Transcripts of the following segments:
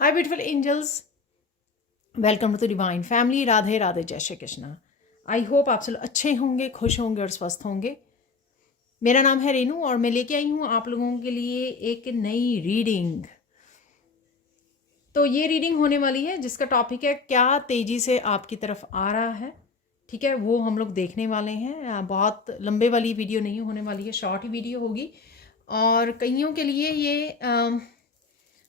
Hi beautiful angels, welcome to the divine family. Radhe Radhe, जय Shri Krishna. I hope आप सब अच्छे होंगे, खुश होंगे और स्वस्थ होंगे। मेरा नाम है रेनू और मैं लेके आई हूँ आप लोगों के लिए एक नई रीडिंग। तो ये रीडिंग होने वाली है जिसका टॉपिक है क्या तेज़ी से आपकी तरफ आ रहा है। ठीक है, वो हम लोग देखने वाले हैं। बहुत लंबे वाली वीडियो नहीं होने वाली है, शॉर्ट ही वीडियो होगी। और कईयों के लिए ये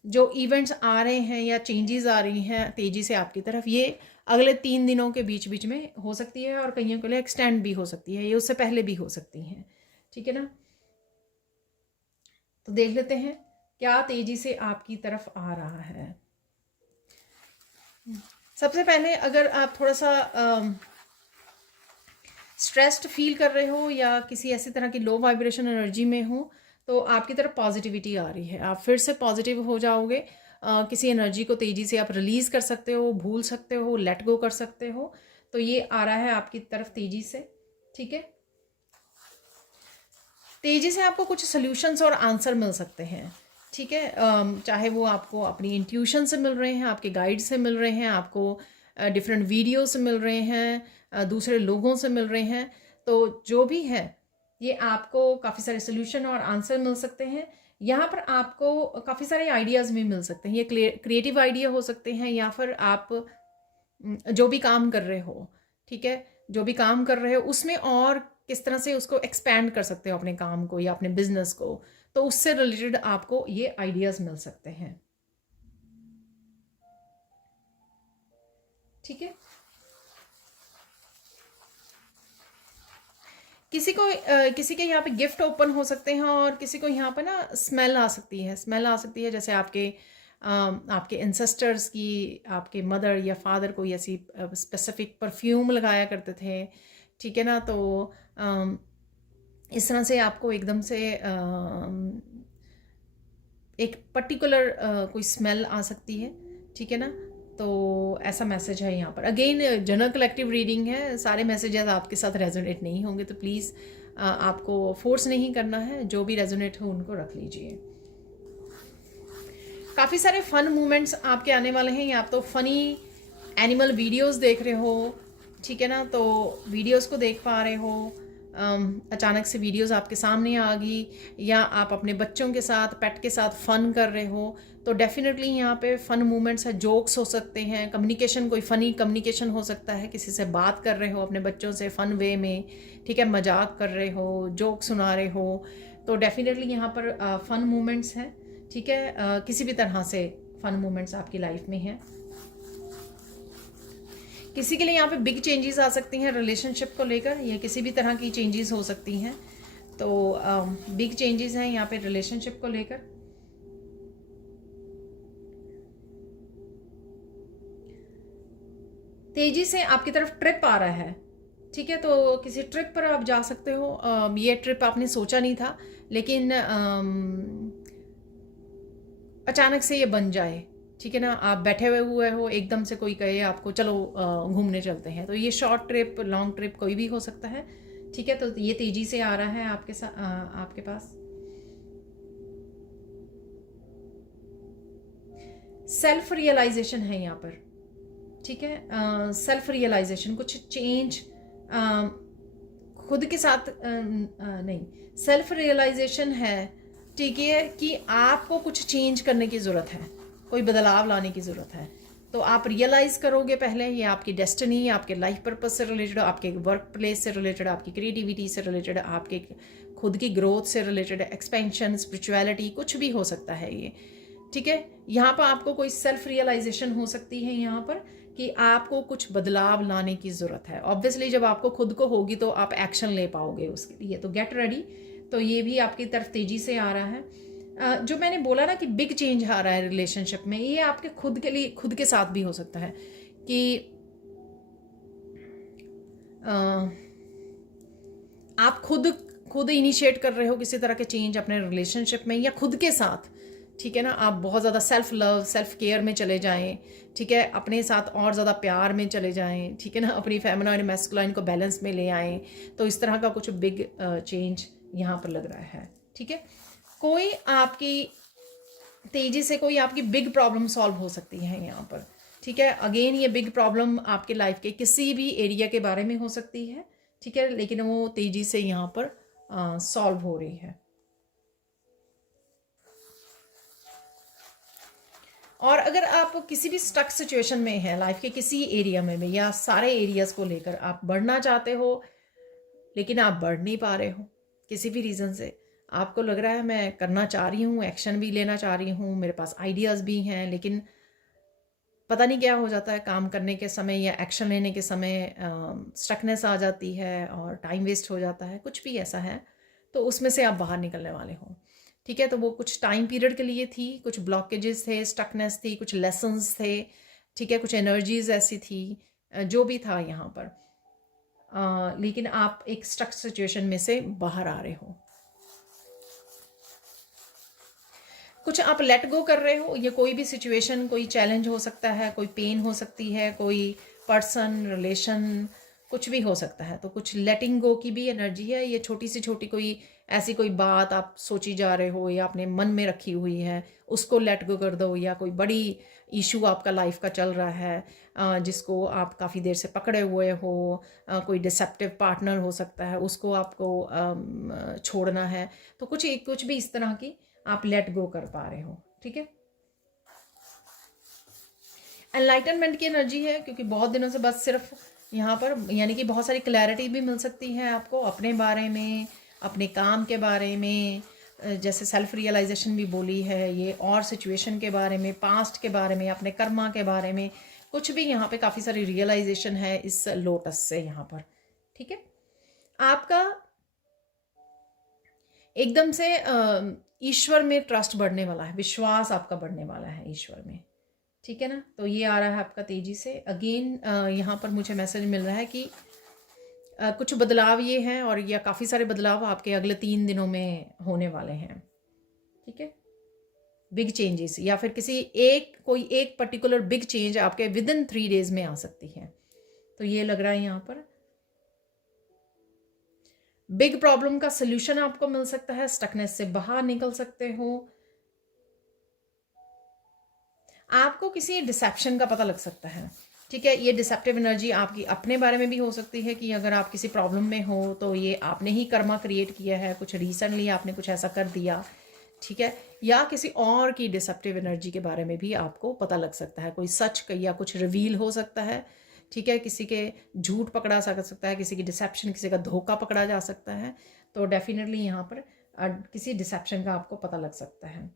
जो इवेंट्स आ रहे हैं या चेंजेस आ रही हैं तेज़ी से आपकी तरफ, ये अगले 3 दिनों के बीच बीच में हो सकती है और कईयों के लिए एक्सटेंड भी हो सकती है, ये उससे पहले भी हो सकती हैं। ठीक है ना, तो देख लेते हैं क्या तेज़ी से आपकी तरफ आ रहा है। सबसे पहले अगर आप थोड़ा सा स्ट्रेस्ड फील कर रहे हो या किसी ऐसी तरह की लो वाइब्रेशन एनर्जी में हो तो आपकी तरफ पॉजिटिविटी आ रही है, आप फिर से पॉजिटिव हो जाओगे। किसी एनर्जी को तेज़ी से आप रिलीज़ कर सकते हो, भूल सकते हो, लेट गो कर सकते हो। तो ये आ रहा है आपकी तरफ तेज़ी से। ठीक है, तेज़ी से आपको कुछ सॉल्यूशंस और आंसर मिल सकते हैं। ठीक है, चाहे वो आपको अपनी इंट्यूशन से मिल रहे हैं, आपके गाइड से मिल रहे हैं, आपको डिफरेंट वीडियो से मिल रहे हैं, दूसरे लोगों से मिल रहे हैं। तो जो भी है, ये आपको काफ़ी सारे सोल्यूशन और आंसर मिल सकते हैं। यहाँ पर आपको काफ़ी सारे आइडियाज़ भी मिल सकते हैं। ये क्रिएटिव आइडिया हो सकते हैं या फिर आप जो भी काम कर रहे हो, ठीक है, जो भी काम कर रहे हो उसमें और किस तरह से उसको एक्सपैंड कर सकते हो, अपने काम को या अपने बिजनेस को। तो उससे रिलेटेड आपको ये आइडियाज़ मिल सकते हैं। ठीक है, किसी के यहाँ पे गिफ्ट ओपन हो सकते हैं और किसी को यहाँ पे ना स्मेल आ सकती है। स्मेल आ सकती है जैसे आपके एंसेस्टर्स की, आपके मदर या फादर कोई ऐसी स्पेसिफिक परफ्यूम लगाया करते थे। ठीक है ना, तो इस तरह से आपको एकदम से एक पर्टिकुलर कोई स्मेल आ सकती है। ठीक है ना, तो ऐसा मैसेज है यहाँ पर। अगेन जनरल कलेक्टिव रीडिंग है, सारे मैसेजेस आपके साथ रेजोनेट नहीं होंगे, तो प्लीज़ आपको फोर्स नहीं करना है, जो भी रेजोनेट हो उनको रख लीजिए। काफ़ी सारे फन मोमेंट्स आपके आने वाले हैं, या आप तो फनी एनिमल वीडियोस देख रहे हो। ठीक है ना, तो वीडियोस को देख पा रहे हो, अचानक से वीडियोस आपके सामने आ गई, या आप अपने बच्चों के साथ, पेट के साथ फन कर रहे हो, तो डेफिनेटली यहाँ पे फन मोमेंट्स है। जोक्स हो सकते हैं, कम्युनिकेशन, कोई फ़नी कम्युनिकेशन हो सकता है, किसी से बात कर रहे हो अपने बच्चों से फ़न वे में। ठीक है, मजाक कर रहे हो, जोक सुना रहे हो, तो डेफिनेटली यहाँ पर फ़न मोमेंट्स हैं। ठीक है, किसी भी तरह से फ़न मोमेंट्स आपकी लाइफ में हैं। किसी के लिए यहाँ पे बिग चेंजेस आ सकती हैं रिलेशनशिप को लेकर, या किसी भी तरह की चेंजेस हो सकती हैं। तो बिग चेंजेस हैं यहाँ पे रिलेशनशिप को लेकर। तेजी से आपकी तरफ ट्रिप आ रहा है। ठीक है, तो किसी ट्रिप पर आप जा सकते हो। ये ट्रिप आपने सोचा नहीं था, लेकिन अचानक से ये बन जाए। ठीक है ना, आप बैठे हुए हो, एकदम से कोई कहे आपको चलो घूमने चलते हैं, तो ये शॉर्ट ट्रिप, लॉन्ग ट्रिप कोई भी हो सकता है। ठीक है, तो ये तेजी से आ रहा है आपके साथ, आपके पास। सेल्फ रियलाइजेशन है यहाँ पर। ठीक है, सेल्फ रियलाइजेशन, कुछ चेंज खुद के साथ नहीं, सेल्फ रियलाइजेशन है। ठीक है, कि आपको कुछ चेंज करने की ज़रूरत है, कोई बदलाव लाने की ज़रूरत है। तो आप रियलाइज़ करोगे पहले, ये आपकी डेस्टिनी, आपके लाइफ पर्पस से रिलेटेड, आपके वर्क प्लेस से रिलेटेड, आपकी क्रिएटिविटी से रिलेटेड, आपके खुद की ग्रोथ से रिलेटेड, एक्सपेंशन, स्पिरिचुअलिटी, कुछ भी हो सकता है ये। ठीक है, यहाँ पर आपको कोई सेल्फ रियलाइजेशन हो सकती है यहाँ पर कि आपको कुछ बदलाव लाने की ज़रूरत है। ऑब्वियसली जब आपको खुद को होगी तो आप एक्शन ले पाओगे उसके लिए, तो गेट रेडी। तो ये भी आपकी तरफ तेज़ी से आ रहा है। जो मैंने बोला ना कि बिग चेंज आ रहा है रिलेशनशिप में, ये आपके खुद के लिए, खुद के साथ भी हो सकता है कि आप खुद इनिशिएट कर रहे हो किसी तरह के चेंज अपने रिलेशनशिप में या खुद के साथ। ठीक है ना, आप बहुत ज़्यादा सेल्फ लव, सेल्फ केयर में चले जाएं। ठीक है, अपने साथ और ज़्यादा प्यार में चले जाएं। ठीक है ना, अपनी फेमिनाइन और मैस्कुलाइन को बैलेंस में ले आएं। तो इस तरह का कुछ बिग चेंज यहाँ पर लग रहा है। ठीक है, कोई आपकी तेजी से कोई आपकी बिग प्रॉब्लम सॉल्व हो सकती है यहाँ पर, ठीक है। अगेन ये बिग प्रॉब्लम आपके लाइफ के किसी भी एरिया के बारे में हो सकती है, ठीक है, लेकिन वो तेजी से यहाँ पर सॉल्व हो रही है। और अगर आप किसी भी स्टक सिचुएशन में हैं लाइफ के किसी एरिया में भी, या सारे एरियाज को लेकर आप बढ़ना चाहते हो लेकिन आप बढ़ नहीं पा रहे हो किसी भी रीज़न से, आपको लग रहा है मैं करना चाह रही हूँ, एक्शन भी लेना चाह रही हूँ, मेरे पास आइडियाज़ भी हैं, लेकिन पता नहीं क्या हो जाता है काम करने के समय या एक्शन लेने के समय स्टकनेस आ जाती है और टाइम वेस्ट हो जाता है, कुछ भी ऐसा है, तो उसमें से आप बाहर निकलने वाले हो, ठीक है। तो वो कुछ टाइम पीरियड के लिए थी, कुछ ब्लॉकेजेस थे, स्टकनेस थी, कुछ लेसन्स थे, ठीक है, कुछ एनर्जीज ऐसी थी, जो भी था यहाँ पर, लेकिन आप एक स्टक सिचुएशन में से बाहर आ रहे हो, कुछ आप लेट गो कर रहे हो। ये कोई भी सिचुएशन, कोई चैलेंज हो सकता है, कोई पेन हो सकती है, कोई पर्सन, रिलेशन, कुछ भी हो सकता है। तो कुछ लेटिंग गो की भी एनर्जी है। ये छोटी सी छोटी कोई ऐसी कोई बात आप सोची जा रहे हो या अपने मन में रखी हुई है, उसको लेट गो कर दो। या कोई बड़ी इशू आपका लाइफ का चल रहा है, जिसको आप काफ़ी देर से पकड़े हुए हो, कोई डिसेप्टिव पार्टनर हो सकता है, उसको आपको छोड़ना है। तो कुछ भी इस तरह की आप लेट गो कर पा रहे हो, ठीक है। एनलाइटनमेंट की एनर्जी है, क्योंकि बहुत दिनों से बस सिर्फ यहाँ पर यानी कि बहुत सारी क्लैरिटी भी मिल सकती है आपको अपने बारे में, अपने काम के बारे में, जैसे सेल्फ रियलाइजेशन भी बोली है ये, और सिचुएशन के बारे में, पास्ट के बारे में, अपने कर्मा के बारे में, कुछ भी यहाँ पे काफ़ी सारी रियलाइजेशन है इस लोटस से यहाँ पर, ठीक है। आपका एकदम से ईश्वर में ट्रस्ट बढ़ने वाला है, विश्वास आपका बढ़ने वाला है ईश्वर में, ठीक है ना। तो ये आ रहा है आपका तेजी से। अगेन यहाँ पर मुझे मैसेज मिल रहा है कि कुछ बदलाव ये हैं, और या काफ़ी सारे बदलाव आपके अगले 3 दिनों में होने वाले हैं, ठीक है। बिग चेंजेस, या फिर कोई एक पर्टिकुलर बिग चेंज आपके विद इन 3 डेज में आ सकती है। तो ये लग रहा है यहाँ पर बिग प्रॉब्लम का सोल्यूशन आपको मिल सकता है, स्टकनेस से बाहर निकल सकते हो, आपको किसी डिसेप्शन का पता लग सकता है, ठीक है। ये डिसेप्टिव एनर्जी आपकी अपने बारे में भी हो सकती है कि अगर आप किसी प्रॉब्लम में हो तो ये आपने ही कर्मा क्रिएट किया है, कुछ रिसेंटली आपने कुछ ऐसा कर दिया, ठीक है। या किसी और की डिसेप्टिव एनर्जी के बारे में भी आपको पता लग सकता है, कोई सच या कुछ रिवील हो सकता है, ठीक है। किसी के झूठ पकड़ा जा सकता है, किसी की डिसेप्शन, किसी का धोखा पकड़ा जा सकता है। तो डेफिनेटली यहाँ पर किसी डिसेप्शन का आपको पता लग सकता है।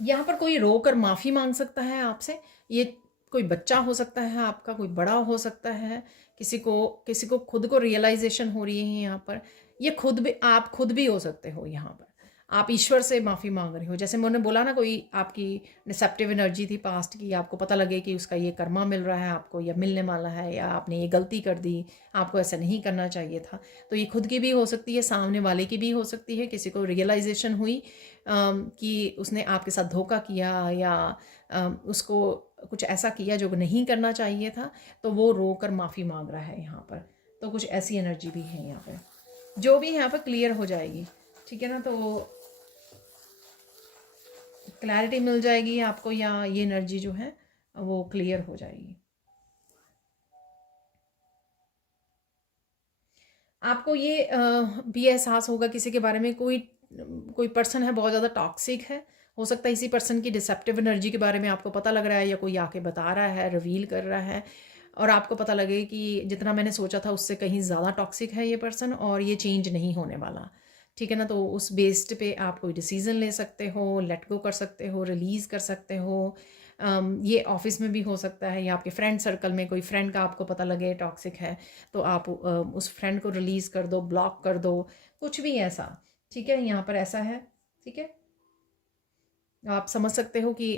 यहाँ पर कोई रोकर माफ़ी मांग सकता है आपसे। ये कोई बच्चा हो सकता है आपका, कोई बड़ा हो सकता है, किसी को खुद को रियलाइजेशन हो रही है यहाँ पर। ये आप खुद भी हो सकते हो यहाँ पर। आप ईश्वर से माफ़ी मांग रहे हो, जैसे मैंने बोला ना, कोई आपकी डिसेप्टिव एनर्जी थी पास्ट की, आपको पता लगे कि उसका ये कर्मा मिल रहा है आपको, या मिलने वाला है, या आपने ये गलती कर दी, आपको ऐसा नहीं करना चाहिए था। तो ये खुद की भी हो सकती है, सामने वाले की भी हो सकती है। किसी को रियलाइजेशन हुई कि उसने आपके साथ धोखा किया, या उसको कुछ ऐसा किया जो नहीं करना चाहिए था, तो वो रो कर माफ़ी मांग रहा है यहाँ पर। तो कुछ ऐसी एनर्जी भी है यहाँ पर, जो भी यहाँ पर क्लियर हो जाएगी, ठीक है ना। तो क्लैरिटी मिल जाएगी आपको, या ये एनर्जी जो है वो क्लियर हो जाएगी। आपको ये भी एहसास होगा किसी के बारे में, कोई पर्सन है बहुत ज़्यादा टॉक्सिक है, हो सकता है इसी पर्सन की डिसेप्टिव एनर्जी के बारे में आपको पता लग रहा है, या कोई आके बता रहा है, रिवील कर रहा है, और आपको पता लगे कि जितना मैंने सोचा था उससे कहीं ज़्यादा टॉक्सिक है ये पर्सन, और ये चेंज नहीं होने वाला, ठीक है ना। तो उस बेस्ड पे आप कोई डिसीज़न ले सकते हो, लेट गो कर सकते हो, रिलीज़ कर सकते हो। ये ऑफिस में भी हो सकता है, या आपके फ्रेंड सर्कल में कोई फ्रेंड का आपको पता लगे टॉक्सिक है, तो आप उस फ्रेंड को रिलीज़ कर दो, ब्लॉक कर दो, कुछ भी ऐसा, ठीक है। यहाँ पर ऐसा है, ठीक है। आप समझ सकते हो कि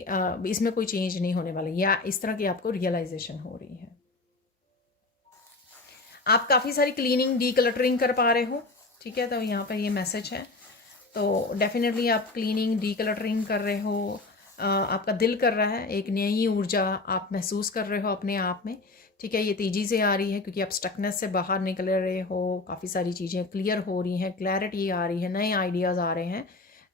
इसमें कोई चेंज नहीं होने वाला, या इस तरह की आपको रियलाइजेशन हो रही है। आप काफ़ी सारी क्लीनिंग, डीक्लटरिंग कर पा रहे हो, ठीक है। तो यहाँ पर ये मैसेज है। तो डेफिनेटली आप क्लीनिंग, डीक्लटरिंग कर रहे हो, आपका दिल कर रहा है, एक नई ऊर्जा आप महसूस कर रहे हो अपने आप में, ठीक है। ये तेज़ी से आ रही है क्योंकि आप स्टकनेस से बाहर निकल रहे हो, काफ़ी सारी चीज़ें क्लियर हो रही हैं, क्लैरिटी आ रही है, नए आइडियाज़ आ रहे हैं।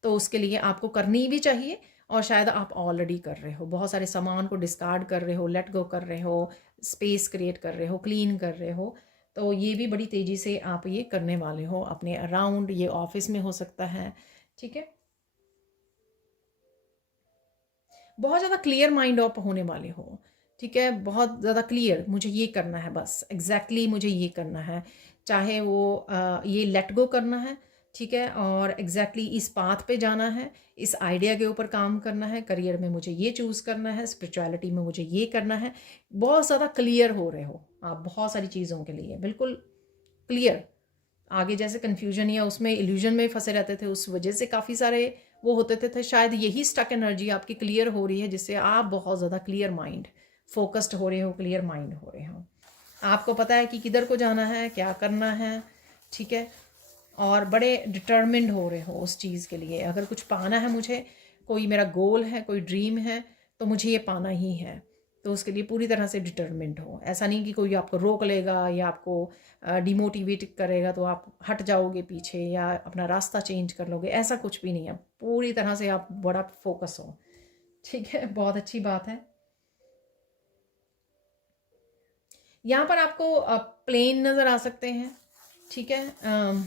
तो उसके लिए आपको करनी भी चाहिए और शायद आप ऑलरेडी कर रहे हो। बहुत सारे सामान को डिस्कार्ड कर रहे हो, लेट गो कर रहे हो, स्पेस क्रिएट कर रहे हो, क्लीन कर रहे हो। तो ये भी बड़ी तेज़ी से आप ये करने वाले हो अपने अराउंड, ये ऑफिस में हो सकता है, ठीक है। बहुत ज़्यादा क्लियर माइंड आप होने वाले हो, ठीक है। बहुत ज़्यादा क्लियर, मुझे ये करना है, बस एग्जैक्टली मुझे ये करना है, चाहे वो ये लेट गो करना है, ठीक है, और एग्जैक्टली इस पाथ पे जाना है, इस आइडिया के ऊपर काम करना है, करियर में मुझे ये चूज़ करना है, स्पिरिचुअलिटी में मुझे ये करना है। बहुत ज़्यादा क्लियर हो रहे हो आप बहुत सारी चीज़ों के लिए, बिल्कुल क्लियर। आगे जैसे कन्फ्यूजन या उसमें इल्यूजन में फंसे रहते थे, उस वजह से काफ़ी सारे वो होते थे शायद यही स्टक एनर्जी आपकी क्लियर हो रही है, जिससे आप बहुत ज़्यादा क्लियर माइंड, फोकस्ड हो रहे हो, क्लियर माइंड हो रहे हो। आपको पता है कि किधर को जाना है, क्या करना है, ठीक है, और बड़े डिटर्मिन्ड हो रहे हो उस चीज़ के लिए। अगर कुछ पाना है मुझे, कोई मेरा गोल है, कोई ड्रीम है, तो मुझे ये पाना ही है, तो उसके लिए पूरी तरह से डिटर्मिन्ड हो। ऐसा नहीं कि कोई आपको रोक लेगा या आपको डिमोटिवेट करेगा तो आप हट जाओगे पीछे या अपना रास्ता चेंज कर लोगे, ऐसा कुछ भी नहीं है। पूरी तरह से आप बड़ा फोकस हो, ठीक है, बहुत अच्छी बात है। यहाँ पर आपको प्लेन नज़र आ सकते हैं, ठीक है,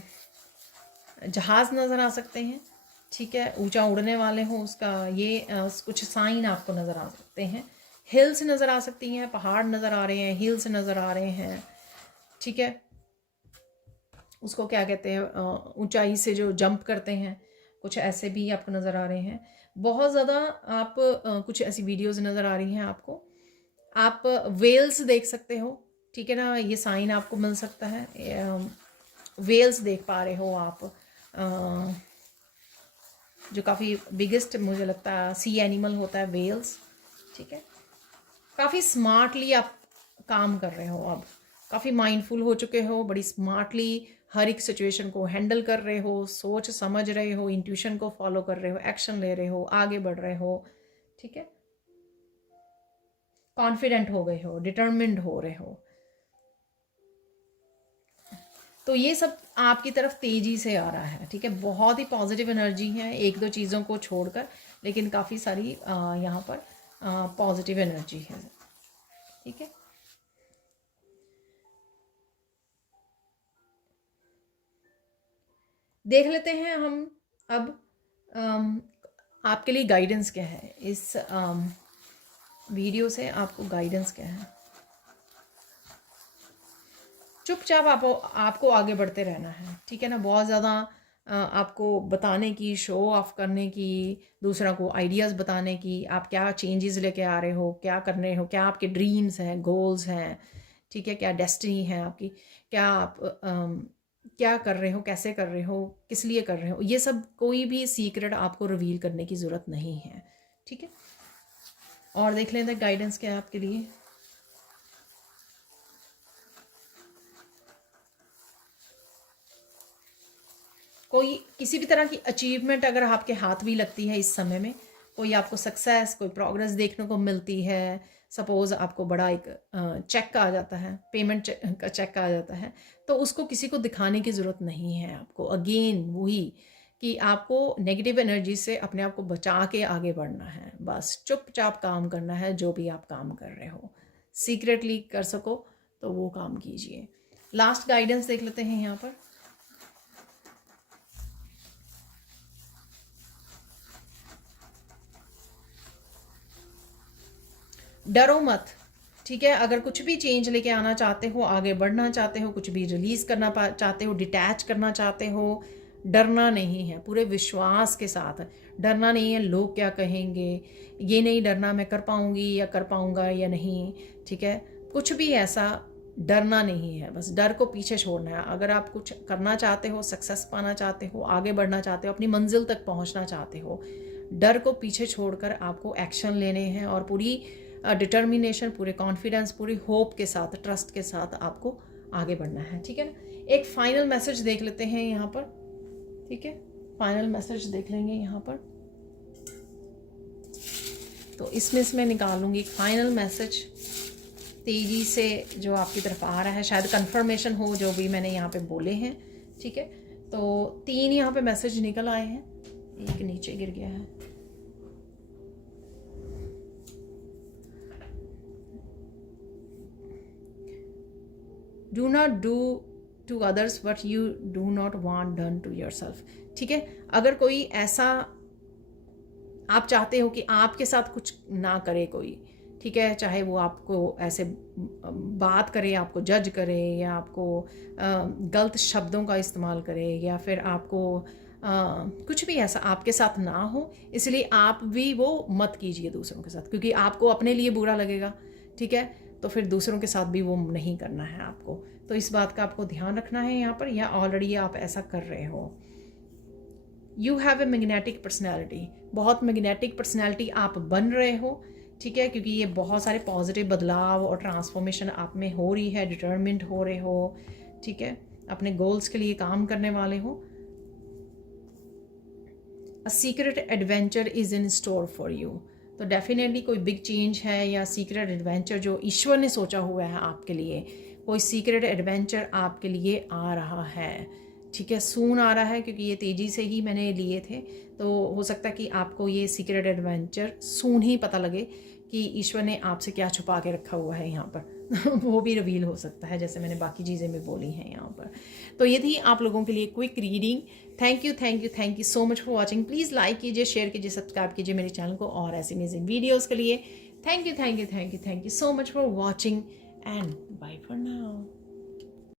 जहाज़ नज़र आ सकते हैं, ठीक है, ऊंचा उड़ने वाले हो उसका ये कुछ साइन आपको नज़र आ सकते हैं। हिल्स नज़र आ सकती हैं, पहाड़ नज़र आ रहे हैं, हिल्स नज़र आ रहे हैं, ठीक है। उसको क्या कहते हैं, ऊंचाई से जो जंप करते हैं, कुछ ऐसे भी आपको नज़र आ रहे हैं। बहुत ज़्यादा आप कुछ ऐसी वीडियोज़ नज़र आ रही हैं आपको। आप वेल्स देख सकते हो, ठीक है ना, ये साइन आपको मिल सकता है। वेल्स देख पा रहे हो आप, जो काफ़ी बिगेस्ट मुझे लगता है सी एनिमल होता है वेल्स, ठीक है। काफ़ी स्मार्टली आप काम कर रहे हो, अब काफ़ी माइंडफुल हो चुके हो, बड़ी स्मार्टली हर एक सिचुएशन को हैंडल कर रहे हो, सोच समझ रहे हो, इंट्यूशन को फॉलो कर रहे हो, एक्शन ले रहे हो, आगे बढ़ रहे हो, ठीक है। कॉन्फिडेंट हो गए हो, डिटर्मिन्ड हो रहे हो। तो ये सब आपकी तरफ तेज़ी से आ रहा है, ठीक है। बहुत ही पॉजिटिव एनर्जी है, एक दो चीज़ों को छोड़कर, लेकिन काफ़ी सारी यहाँ पर पॉजिटिव एनर्जी है, ठीक है। देख लेते हैं हम अब आपके लिए गाइडेंस क्या है, इस वीडियो से आपको गाइडेंस क्या है। चुपचाप आपको आगे बढ़ते रहना है, ठीक है ना। बहुत ज़्यादा आपको बताने की, शो ऑफ करने की, दूसरा को आइडियाज़ बताने की, आप क्या चेंजेस लेके आ रहे हो, क्या कर रहे हो, क्या आपके ड्रीम्स हैं, गोल्स हैं, ठीक है, क्या डेस्टिनी है आपकी, क्या आप क्या कर रहे हो, कैसे कर रहे हो, किस लिए कर रहे हो, ये सब कोई भी सीक्रेट आपको रिवील करने की ज़रूरत नहीं है, ठीक है। और देख लेते हैं गाइडेंस क्या है आपके लिए। कोई किसी भी तरह की अचीवमेंट अगर आपके हाथ भी लगती है इस समय में, कोई आपको सक्सेस, कोई प्रोग्रेस देखने को मिलती है, सपोज़ आपको बड़ा एक चेक आ जाता है, पेमेंट का चेक आ जाता है, तो उसको किसी को दिखाने की ज़रूरत नहीं है आपको। अगेन वही कि आपको नेगेटिव एनर्जी से अपने आप को बचा के आगे बढ़ना है, बस चुपचाप काम करना है। जो भी आप काम कर रहे हो सीक्रेटली कर सको तो वो काम कीजिए। लास्ट गाइडेंस देख लेते हैं यहाँ पर। डरो मत, ठीक है। अगर कुछ भी चेंज लेके आना चाहते हो, आगे बढ़ना चाहते हो, कुछ भी रिलीज करना चाहते हो, डिटैच करना चाहते हो, डरना नहीं है, पूरे विश्वास के साथ। डरना नहीं है लोग क्या कहेंगे, ये नहीं डरना मैं कर पाऊंगी या कर पाऊंगा या नहीं, ठीक है। कुछ भी ऐसा डरना नहीं है, बस डर को पीछे छोड़ना है। अगर आप कुछ करना चाहते हो, सक्सेस पाना चाहते हो, आगे बढ़ना चाहते हो, अपनी मंजिल तक पहुंचना चाहते हो, डर को पीछे छोड़कर आपको एक्शन लेने हैं और पूरी डिटर्मिनेशन, पूरे कॉन्फिडेंस, पूरी होप के साथ, ट्रस्ट के साथ आपको आगे बढ़ना है, ठीक है ना। एक फाइनल मैसेज देख लेते हैं यहाँ पर, ठीक है। फाइनल मैसेज देख लेंगे यहाँ पर। तो इसमें से मैं निकालूंगी फाइनल मैसेज तेज़ी से जो आपकी तरफ आ रहा है, शायद कंफर्मेशन हो जो भी मैंने यहाँ पे बोले हैं। ठीक है, तो 3 यहाँ पे मैसेज निकल आए हैं, एक नीचे गिर गया है। Do not do to others what you do not want done to yourself. ठीक है, अगर कोई ऐसा आप चाहते हो कि आपके साथ कुछ ना करे कोई, ठीक है, चाहे वो आपको ऐसे बात करे, आपको जज करे, या आपको गलत शब्दों का इस्तेमाल करे, या फिर आपको कुछ भी ऐसा आपके साथ ना हो, इसलिए आप भी वो मत कीजिए दूसरों के साथ, क्योंकि आपको अपने लिए बुरा लगेगा। ठीक है, तो फिर दूसरों के साथ भी वो नहीं करना है आपको। तो इस बात का आपको ध्यान रखना है यहाँ पर, या ऑलरेडी आप ऐसा कर रहे हो। You have a magnetic personality, बहुत मैग्नेटिक पर्सनैलिटी आप बन रहे हो। ठीक है, क्योंकि ये बहुत सारे पॉजिटिव बदलाव और ट्रांसफॉर्मेशन आप में हो रही है, डिटर्मिन्ड हो रहे हो। ठीक है, अपने गोल्स के लिए काम करने वाले हो। A secret adventure is in store for you. तो डेफिनेटली कोई बिग चेंज है या सीक्रेट एडवेंचर जो ईश्वर ने सोचा हुआ है आपके लिए, कोई सीक्रेट एडवेंचर आपके लिए आ रहा है। ठीक है, सून आ रहा है, क्योंकि ये तेज़ी से ही मैंने लिए थे, तो हो सकता है कि आपको ये सीक्रेट एडवेंचर सून ही पता लगे कि ईश्वर ने आपसे क्या छुपा के रखा हुआ है यहाँ पर वो भी रिवील हो सकता है, जैसे मैंने बाकी चीज़ें भी बोली हैं यहाँ पर। तो ये थी आप लोगों के लिए quick reading. Thank you so much for watching. Please like कीजिए, शेयर कीजिए, सब्सक्राइब कीजिए मेरे चैनल को और ऐसी अमेजिंग वीडियोज़ के लिए। Thank you so much for watching and bye for now.